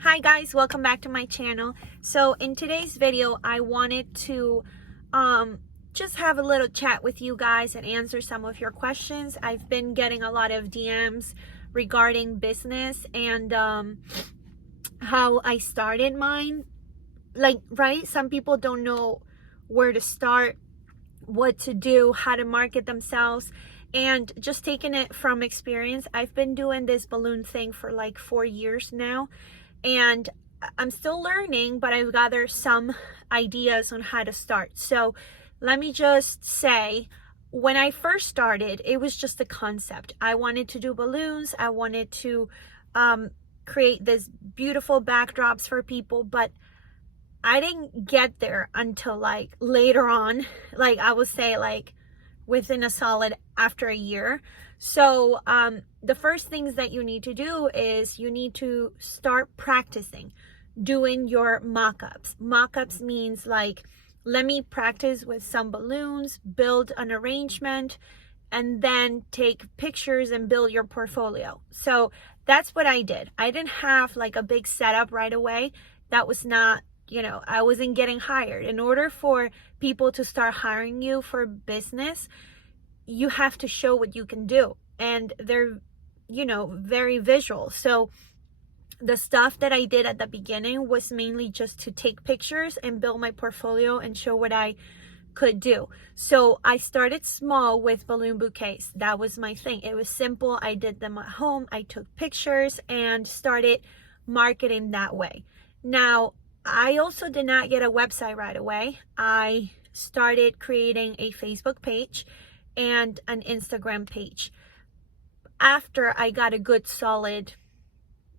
Hi guys, welcome back to my channel. So in today's video, I wanted to um, just have a little chat with you guys and answer some of your questions. I've been getting a lot of DMs regarding business and how I started mine. Like, right? Some people don't know where to start, what to do, how to market themselves. And just taking it from experience, I've been doing this balloon thing for like 4 years now. And I'm still learning, but I've gathered some ideas on how to start. So let me just say, when I first started, it was just a concept. I wanted to do balloons. I wanted to create this beautiful backdrops for people, but I didn't get there until like later on, like I would say like within a solid after a year. So the first things that you need to do is you need to start practicing doing your mock-ups. Mock-ups means like, let me practice with some balloons, build an arrangement, and then take pictures and build your portfolio. So that's what I did. I didn't have like a big setup right away. That was not, I wasn't getting hired. In order for people to start hiring you for business, you have to show what you can do. And they're, very visual. So the stuff that I did at the beginning was mainly just to take pictures and build my portfolio and show what I could do. So I started small with balloon bouquets. That was my thing. It was simple. I did them at home. I took pictures and started marketing that way. Now, I also did not get a website right away. I started creating a Facebook page and an Instagram page after I got a good solid,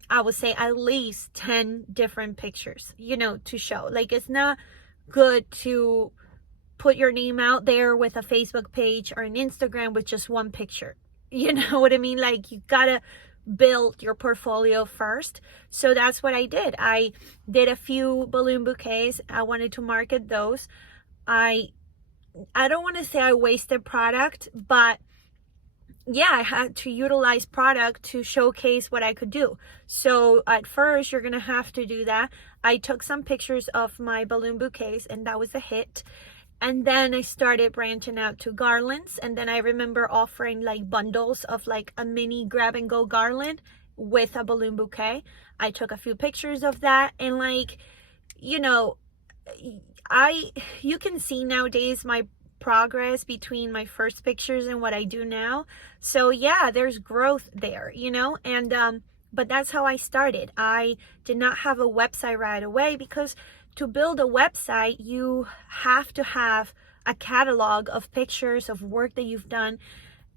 I would say at least 10 different pictures, to show. Like, it's not good to put your name out there with a Facebook page or an Instagram with just one picture. You know what I mean? Like, you gotta build your portfolio first. So that's what I did. I did a few balloon bouquets. I wanted to market those. I don't want to say I wasted product, but yeah, I had to utilize product to showcase what I could do. So at first, you're gonna have to do that. I took some pictures of my balloon bouquets, and that was a hit. And then I started branching out to garlands. And then I remember offering like bundles of like a mini grab and go garland with a balloon bouquet. I took a few pictures of that, and like, you know, you can see nowadays my progress between my first pictures and what I do now. So yeah, there's growth there, and but that's how I started. I did not have a website right away because to build a website, you have to have a catalog of pictures of work that you've done.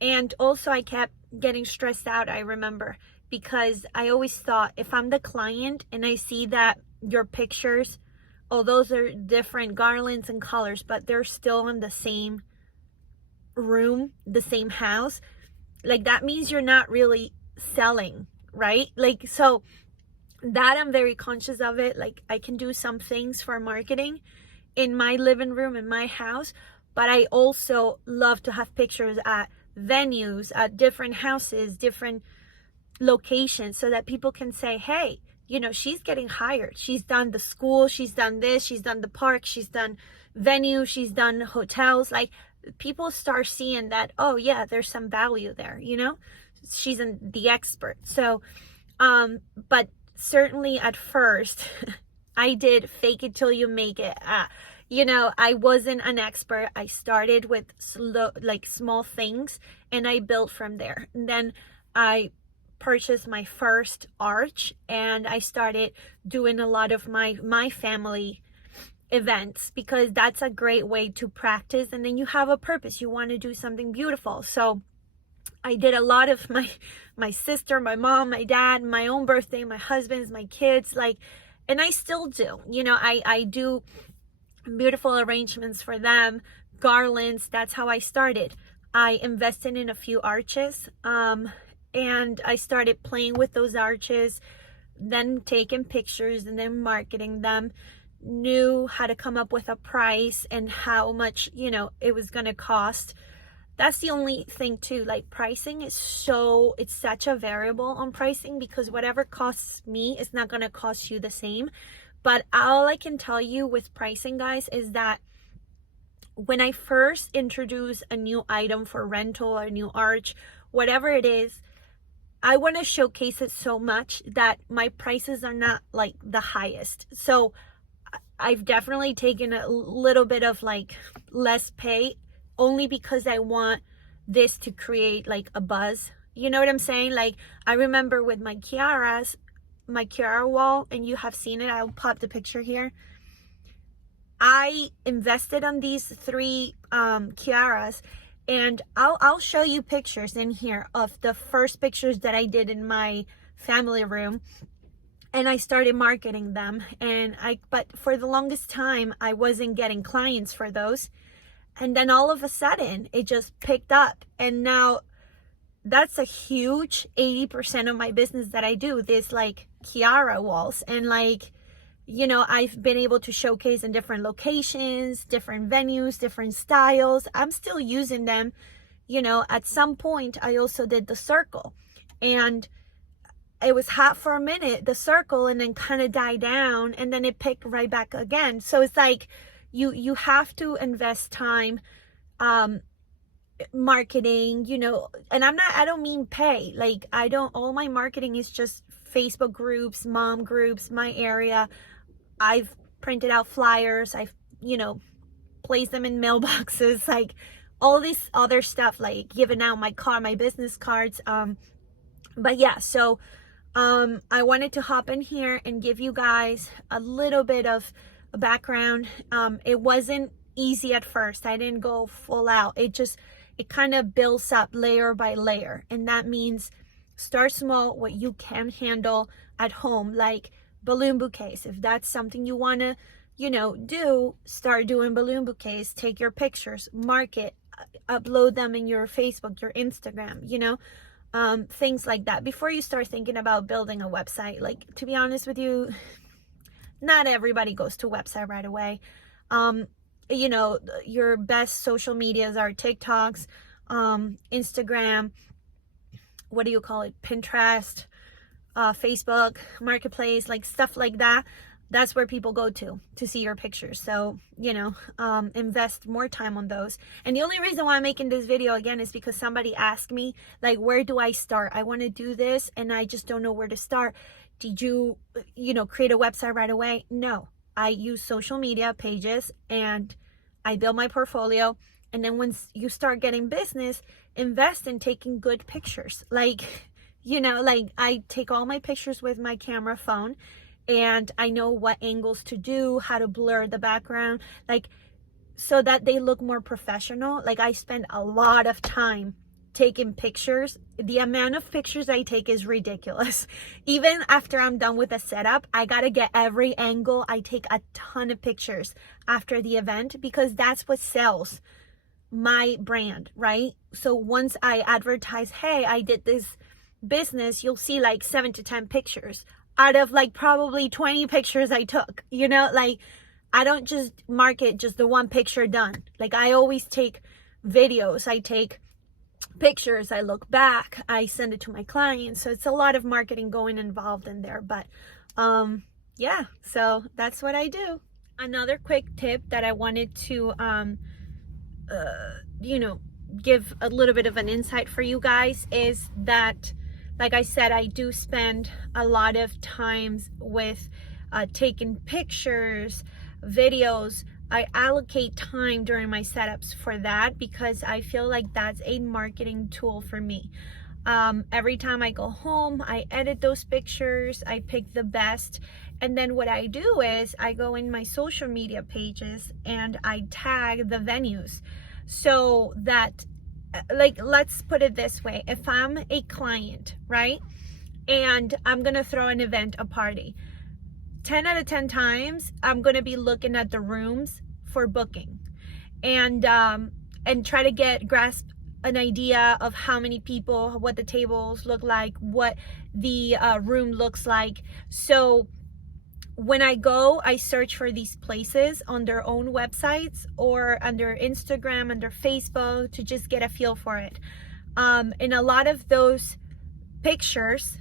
And also I kept getting stressed out, I remember, because I always thought if I'm the client and I see that your pictures, oh, those are different garlands and colors, but they're still in the same room, the same house, like that means you're not really selling, right? Like, so that I'm very conscious of it. Like, I can do some things for marketing in my living room in my house, but I also love to have pictures at venues, at different houses, different locations, so that people can say, hey, she's getting hired. She's done the school, she's done this, she's done the park, she's done venue, she's done hotels. Like, people start seeing that, oh yeah, there's some value there, she's the expert. So but certainly at first I did fake it till you make it. I wasn't an expert. I started with small things, and I built from there. And then I purchased my first arch, and I started doing a lot of my family events, because that's a great way to practice, and then you have a purpose. You want to do something beautiful. So I did a lot of my sister, my mom, my dad, my own birthday, my husband's, my kids, and I still do. I do beautiful arrangements for them, garlands. That's how I started. I invested in a few arches, and I started playing with those arches, then taking pictures and then marketing them. Knew how to come up with a price and how much, it was going to cost. that's the only thing too. Like pricing is it's such a variable on pricing, because whatever costs me is not going to cost you the same. But all I can tell you with pricing, guys, is that when I first introduce a new item for rental or a new arch, whatever it is, I want to showcase it so much that my prices are not like the highest. So I've definitely taken a little bit of like less pay, only because I want this to create like a buzz. You know what I'm saying? Like I remember with my Kiara wall, and you have seen it. I'll pop the picture here. I invested on these 3 Kiaras, and I'll show you pictures in here of the first pictures that I did in my family room, and I started marketing them. But for the longest time, I wasn't getting clients for those. And then all of a sudden, it just picked up. And now that's a huge 80% of my business that I do, this like Kiara walls. And like, you know, I've been able to showcase in different locations, different venues, different styles. I'm still using them. You know, at some point, I also did the circle. And it was hot for a minute, the circle, and then kind of died down. And then it picked right back again. So it's like, you have to invest time marketing, you know. And I don't mean pay. Like all my marketing is just Facebook groups, mom groups, my area. I've printed out flyers, I've, you know, placed them in mailboxes, like all this other stuff, like giving out my business cards. But yeah, so I wanted to hop in here and give you guys a little bit of a background. It wasn't easy at first. I didn't go full out. It kind of builds up layer by layer. And that means start small, what you can handle at home, like balloon bouquets. If that's something you want to, you know, do, start doing balloon bouquets. Take your pictures, market, upload them in your Facebook, your Instagram, you know, things like that before you start thinking about building a website. Like, to be honest with you, not everybody goes to a website right away. You know, your best social medias are TikToks, Instagram, what do you call it, Pinterest, Facebook Marketplace, like stuff like that. That's where people go to see your pictures. So, you know, invest more time on those. And the only reason why I'm making this video again is because somebody asked me, like, where do I start? I want to do this and I just don't know where to start. Did you know, create a website right away? No, I use social media pages and I build my portfolio. And then once you start getting business, invest in taking good pictures. Like, you know, like I take all my pictures with my camera phone, and I know what angles to do, how to blur the background, like so that they look more professional. Like I spend a lot of time taking pictures. The amount of pictures I take is ridiculous. Even after I'm done with the setup, I gotta get every angle. I take a ton of pictures after the event because that's what sells my brand, right? So once I advertise, hey, I did this business, you'll see like 7 to 10 pictures out of like probably 20 pictures I took, you know. Like I don't just market just the one picture done. Like I always take videos, I take pictures, I look back, I send it to my clients. So it's a lot of marketing involved in there. But yeah, so that's what I do. Another quick tip that I wanted to you know, give a little bit of an insight for you guys is that, like I said, I do spend a lot of times with taking pictures, videos. I allocate time during my setups for that because I feel like that's a marketing tool for me. Every time I go home, I edit those pictures, I pick the best, and then what I do is I go in my social media pages and I tag the venues so that, like, let's put it this way. If I'm a client, right, and I'm gonna throw an event, a party, 10 out of 10 times I'm gonna be looking at the rooms for booking and try to grasp an idea of how many people, what the tables look like, what the room looks like. So when I go, I search for these places on their own websites or under Instagram, under Facebook, to just get a feel for it. And a lot of those pictures,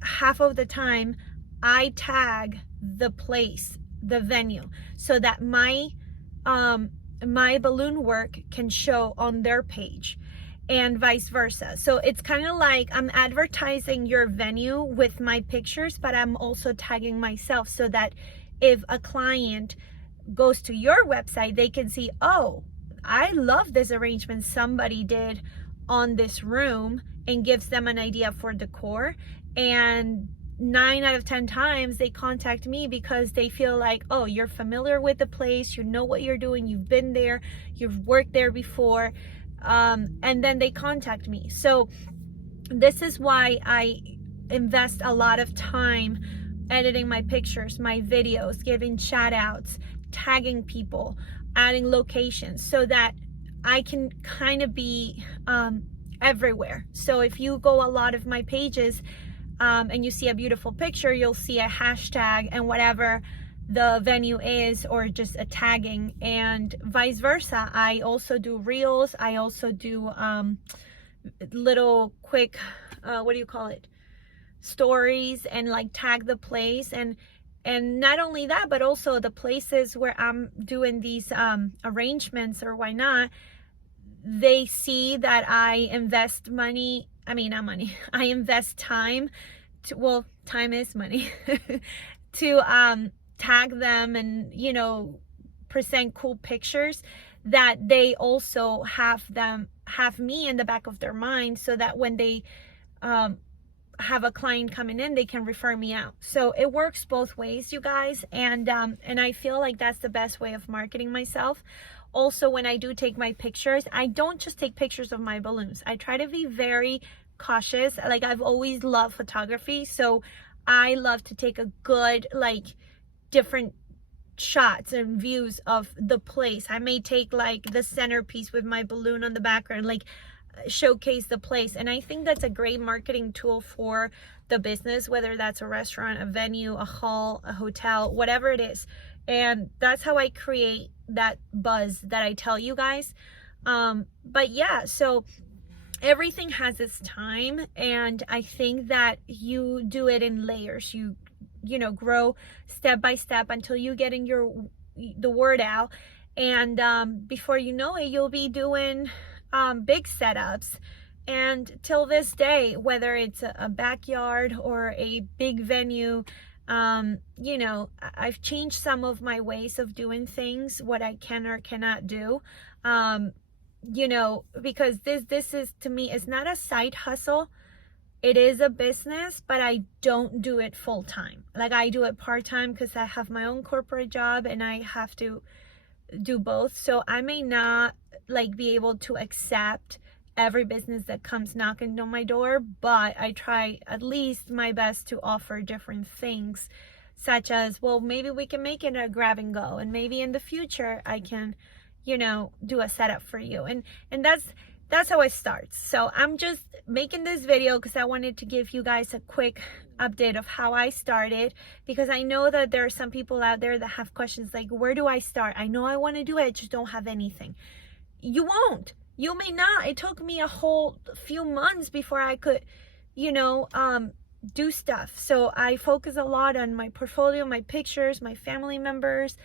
half of the time, I tag the place, the venue, so that my balloon work can show on their page, and vice versa. So it's kind of like I'm advertising your venue with my pictures, but I'm also tagging myself, so that if a client goes to your website, they can see, oh, I love this arrangement somebody did on this room, and gives them an idea for decor. And 9 out of 10 times they contact me because they feel like, oh, you're familiar with the place, you know what you're doing, you've been there, you've worked there before, and then they contact me. So this is why I invest a lot of time editing my pictures, my videos, giving shout outs, tagging people, adding locations, so that I can kind of be everywhere. So if you go a lot of my pages, and you see a beautiful picture, you'll see a hashtag and whatever the venue is, or just a tagging, and vice versa. I also do reels. I also do little quick, what do you call it? Stories, and like tag the place. And not only that, but also the places where I'm doing these arrangements, or why not, they see that I invest money. I mean, not money. I invest time to, well, time is money, to tag them and, you know, present cool pictures, that they also have me in the back of their mind, so that when they have a client coming in, they can refer me out. So it works both ways, you guys. And I feel like that's the best way of marketing myself. Also, when I do take my pictures, I don't just take pictures of my balloons. I try to be very cautious. Like, I've always loved photography, so I love to take a good, like, different shots and views of the place. I may take like the centerpiece with my balloon on the background, like showcase the place. And I think that's a great marketing tool for the business, whether that's a restaurant, a venue, a hall, a hotel, whatever it is. And that's how I create that buzz that I tell you guys. But yeah, so everything has its time, and I think that you do it in layers. You know, grow step by step until you get in the word out, and before you know it, you'll be doing big setups. And till this day, whether it's a backyard or a big venue, you know, I've changed some of my ways of doing things, what I can or cannot do, you know, because this is, to me, it's not a side hustle. It is a business, but I don't do it full time. Like, I do it part time because I have my own corporate job and I have to do both. So I may not like be able to accept every business that comes knocking on my door, but I try at least my best to offer different things, such as, well, maybe we can make it a grab and go, and maybe in the future I can, you know, do a setup for you. And that's how it starts. So I'm just making this video because I wanted to give you guys a quick update of how I started, because I know that there are some people out there that have questions like, where do I start? I know I want to do it, I just don't have anything. You won't. You may not. It took me a whole few months before I could, you know, do stuff. So I focus a lot on my portfolio, my pictures, my family members,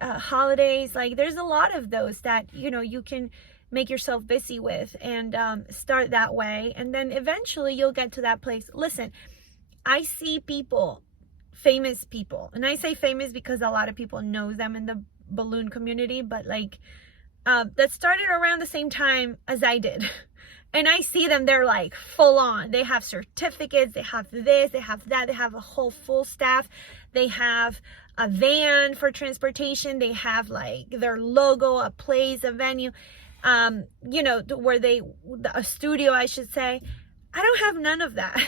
holidays. Like, there's a lot of those that, you know, you can make yourself busy with, and start that way. And then eventually you'll get to that place. Listen, I see people, famous people, and I say famous because a lot of people know them in the balloon community, but like, that started around the same time as I did. And I see them, they're like full on. They have certificates, they have this, they have that, they have a whole full staff, they have a van for transportation, they have like their logo, a place, a venue, you know, where a studio, I should say. I don't have none of that.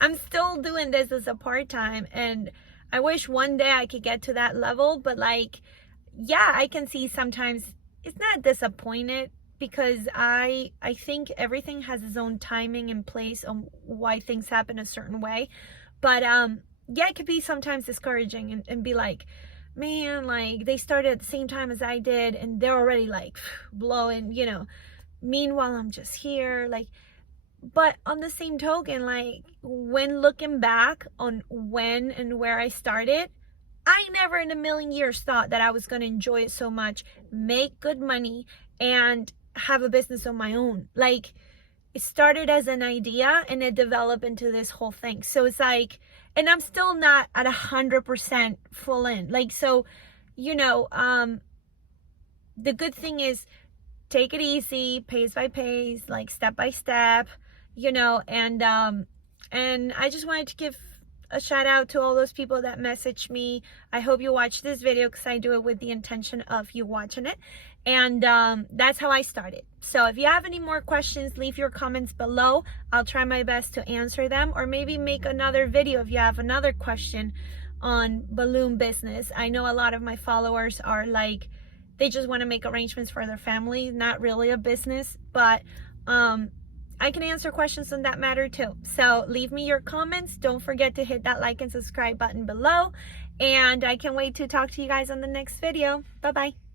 I'm still doing this as a part-time, and I wish one day I could get to that level. But like, yeah, I can see sometimes it's not disappointed, because I think everything has its own timing and place on why things happen a certain way. But yeah, it could be sometimes discouraging and be like, man, like they started at the same time as I did and they're already like blowing, you know, meanwhile I'm just here, like. But on the same token, like when looking back on when and where I started, I never in a million years thought that I was going to enjoy it so much, make good money, and have a business of my own. Like, it started as an idea and it developed into this whole thing. So it's like, and I'm still not at 100% full in. Like, so, you know, the good thing is take it easy, pace by pace, like step by step, you know, and I just wanted to give a shout out to all those people that messaged me. I hope you watch this video because I do it with the intention of you watching it. And that's how I started. So if you have any more questions, leave your comments below. I'll try my best to answer them, or maybe make another video if you have another question on balloon business. I know a lot of my followers are like, they just want to make arrangements for their family, not really a business, but I can answer questions on that matter too. So leave me your comments. Don't forget to hit that like and subscribe button below. And I can't wait to talk to you guys on the next video. Bye-bye.